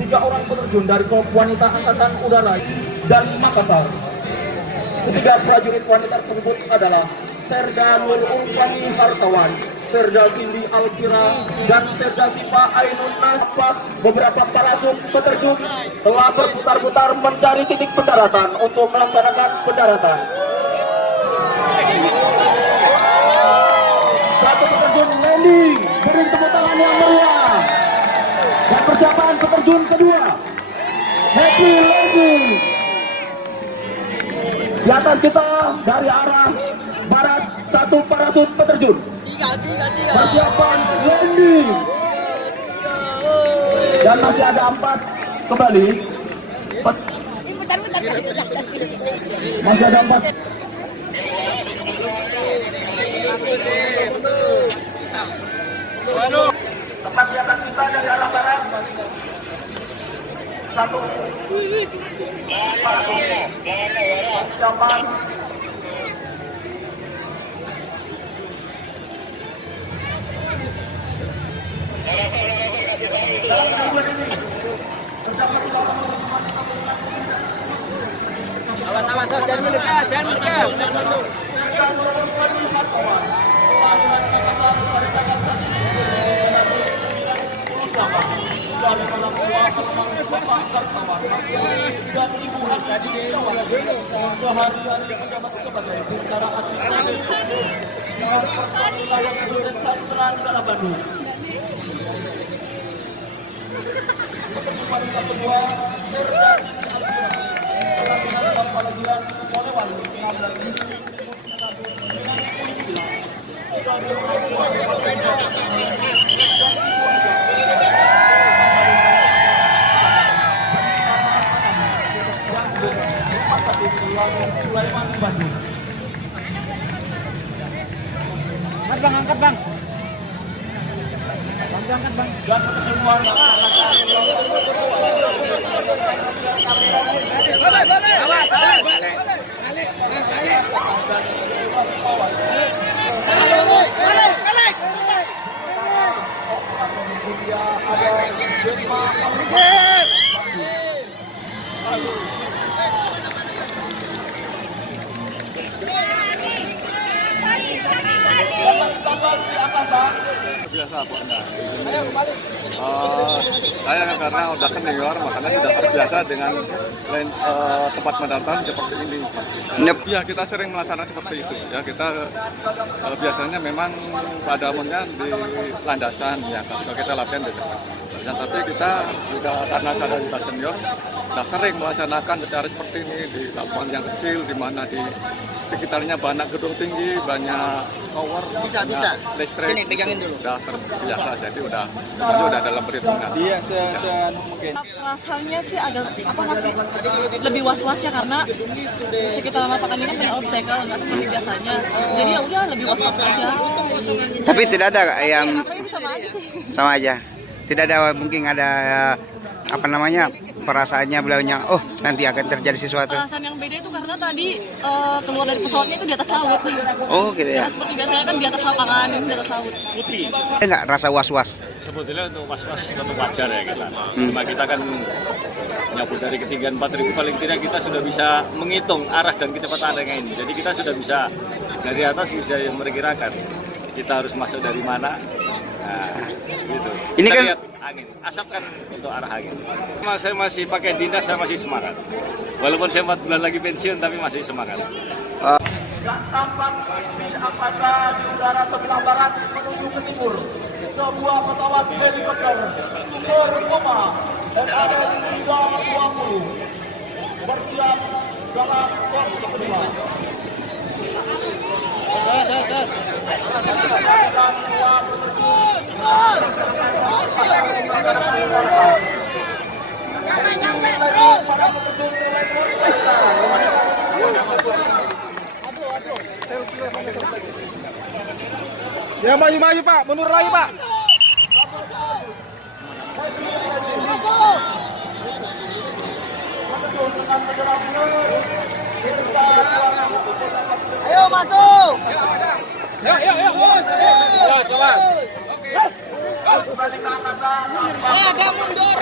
3 orang peterjun dari klub wanita Angkatan Udara dan Makassar. Ketiga prajurit wanita tersebut adalah Serda Nur Ulfani Hartawan, Serda Cindy Alkira, dan Serda Sipa Ainun Naspa. Beberapa parasut peterjun telah berputar-putar mencari titik pendaratan untuk melaksanakan pendaratan. Satu peterjun landing, beri tepuk tangan yang meriah. Dan persiapan peterjun kedua, happy landing. Di atas kita dari arah barat satu parasut peterjun. Persiapan landing. Dan masih ada 4 kembali. Masih ada 4. Tepat di atas kita dari arah barat. 1 persiapan. Awas, jangan mendekat. Angkat bang. Angkat bang. Dan pertemuan biasa Bu Anda. Saya karena udah senior makanya sudah terbiasa dengan tempat mendatang seperti ini. Ya kita sering melaksanakan seperti itu. Ya kita biasanya memang pada umumnya di landasan ya kalau kita latihan di sana. Dan tapi kita juga karena saya sudah senior, sudah sering melaksanakan cara seperti ini di lapangan yang kecil, di mana di sekitarnya banyak gedung tinggi, banyak tower, Bisa. listrik. Sini pegangin dulu. Udah terbiasa, jadi sebenarnya udah dalam perhitungan. Iya, mungkin. Rasanya sih ada masih lebih was-was ya karena sekitar lapangan ini kan banyak obstacle nggak seperti biasanya. Jadi ya udah lebih was-was aja. Tapi tidak ada yang Rasanya sama aja sih. sama aja. Tidak ada mungkin ada perasaannya beliaunya nanti akan terjadi sesuatu. Perasaan yang beda itu karena tadi keluar dari pesawatnya itu di atas laut. Oh gitu ya. Ya seperti biasanya kan di atas lapangan, ini di atas laut. Enggak rasa was-was. Sebetulnya untuk was-was tetap wajar ya kita. Cuma kita kan nyapu dari ketinggian 4.000 paling tidak kita sudah bisa menghitung arah dan kecepatannya ini. Jadi kita sudah bisa dari atas bisa memperkirakan kita harus masuk dari mana. Nah, gitu. Ini kita kan lihat angin, asap kan untuk arah angin. Saya masih pakai dinas, saya masih semangat. Walaupun saya 4 bulan lagi pensiun tapi masih semangat. Dan tampak di angkasa di udara sebelah barat menuju ke timur. Sebuah pesawat helikopter Super Puma NR-320 bersiap dalam sesi kedua. Ya maju Pak, mundur lagi Pak. Ayo masuk. Yuk. Agak mundur.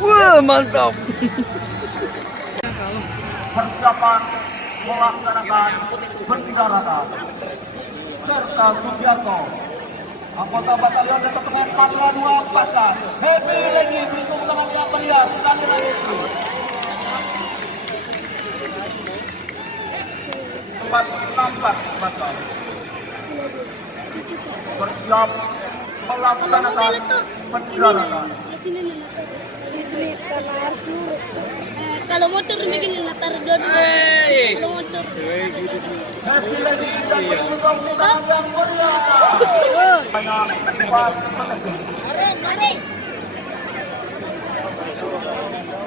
Wah, mantap. Persiapan melaksanakan pendaratan serta Sugiarto, anggota batalion Detasemen Patra 2 Paskas. Happy lagi bertemu tangan yang meriah sekali lagi. Tempat nampak Paskas bersiap melaksanakan pendaratan. Kalau motor bikin latar dua-dua. Kalau motor. Happy lagi dan bertemu tangan yang meriah. Banyak tempat penting. Mari.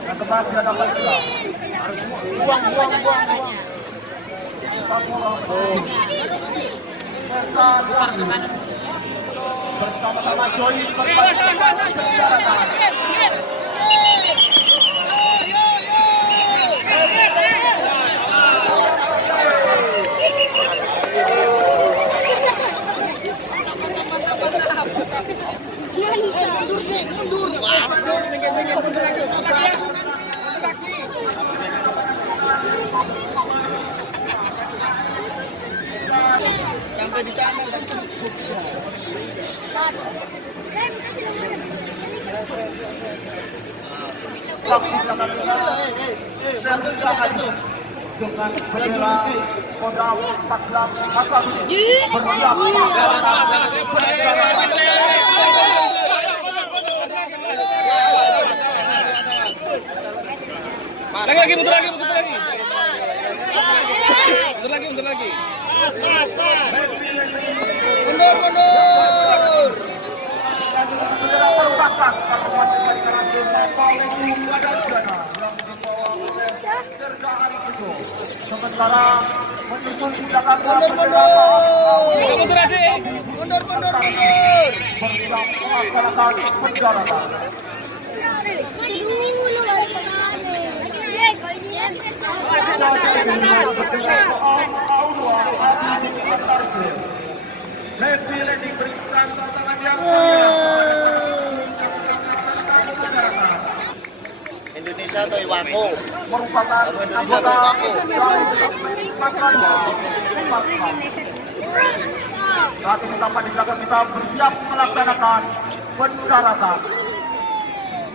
Yang tempat tidak dapat juga. Buang. Bersama-sama join pendaratan. Sampai di sana. Dengan bendera Kodam 14 Hasanuddin bersiap Lagi, mundur lagi. Mundur lagi. Mundur. Perpakas Serda Arifito. Sementara menyusul tindakan Mundur lagi. Mundur. bersiap melaksanakan pendaratan. Happy landing berikan tantangan yang Indonesia atau Iwako? merupakan anggota dari Makassar. Saat ini tanpa di belakang kita bersiap melaksanakan pendaratan.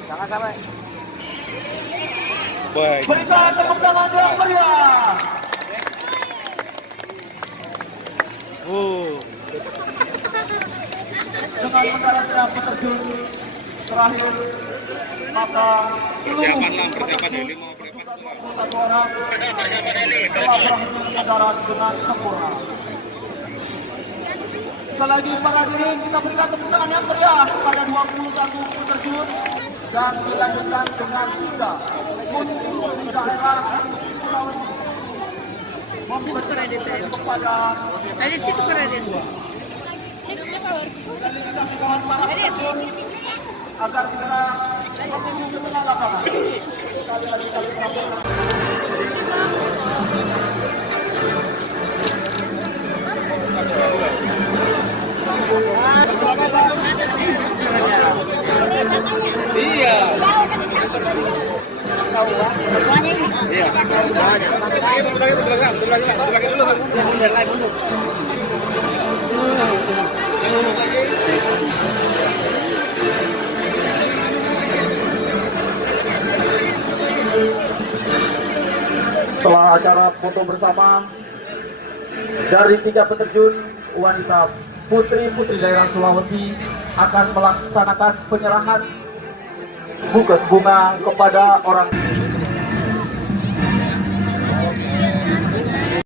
Jangan sampai. Baik. Berikan tepuk tangan yang meriah. Dengan mendaratnya peterjun terakhir, maka persiapan Heli mau satu orang telah berhasil mendarat dengan sempurna. Sekali lagi para hadirin, kita berikan tepuk tangan yang meriah kepada 21 peterjun dan dilanjutkan dengan 3 untuk daerah Sulawesi. Memberikan kepada Ada situ keren. agar segera menuju ke tengah lapangan. Sekali lagi kami menyampaikan. Setelah acara foto bersama dari 3 peterjun wanita putri-putri daerah Sulawesi akan melaksanakan penyerahan bunga kepada orang